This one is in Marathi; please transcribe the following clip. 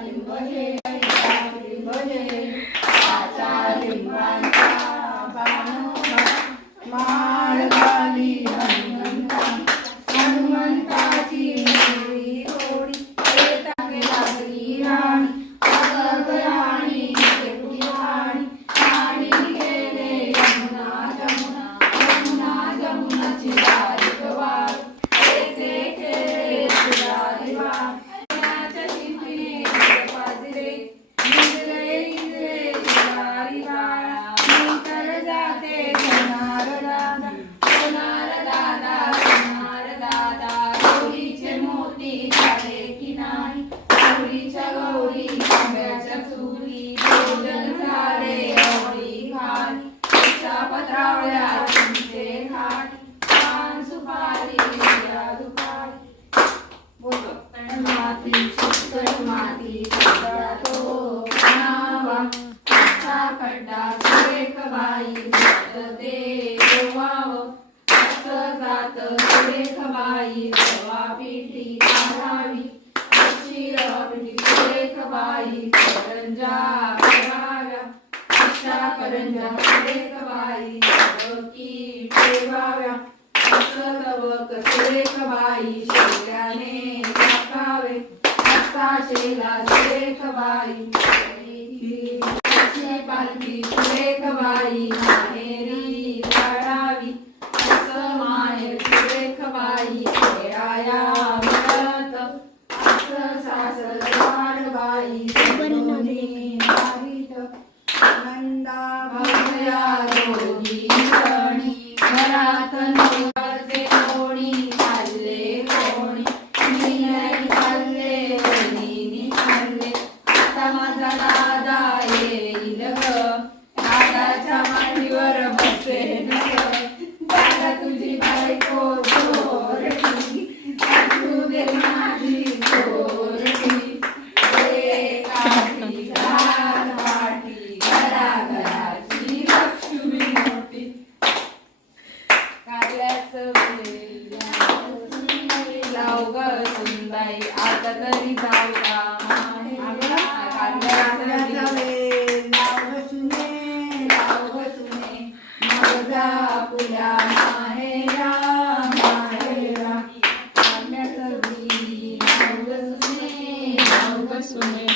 लिंब हे लिंब हे पाचा लिंबांचा माळ घाली हनुमंताची मुरळी गोडी येतागे लागली राणी राणी राणी गेले यमुना जमुना यमुना जमुनाची दारी गवार येते खेळे सुरारी वार पुण्याच्या शिंपी पाजरे इंद्रे इंद्रे सुरारी बाळा मी तर जाते सोनार दादा सोनार दादा सोनार दादा गौरीचे मोती झाले की नाही गौरीच्या गौरी तांब्याच्या चुली भोजन झाले गौरी खाली तिच्या पत्रावळ्या तुमचे खाली पान सुपारी दुपारी माती चिकट माती तो नावा असा खड्डा सुरेख बाई ते देवाव असं जात सुरेख बाई देवा पिठी काढावी पिठी सुरेख बाई करंजा कराव्या अशा करंजा सुरेख बाई की ठेवाव्या असं तवक सुरेख बाई शेल्याने टाकावे असा शेला सुरेख बाई पालखी सुरेख बाई माहेरी काढावी असं माहेर सुरेख बाई खेळाया मिळत असं सासरवाड बाई मारीत नंदा भरल्या दोघी जणी घरात नवरचे कोणी चालले कोणी मी नाही चालले वहिनी चालले आता माझा दादा येईल ग दादाच्या मांडीवर बसेल ग दादा तुझी बायको चोरटी असू दे माझी चोरटी एकाठी घरात वाटी घराघराची लक्ष्मी मोठी कारल्याचं वेल लाव ग सुनबाई आता तरी जाऊ का कारल्याचं वेल लाव ग सुने मग जा पुल्या माहेरा माहेरा कारल्याचं वेल लाव ग सुने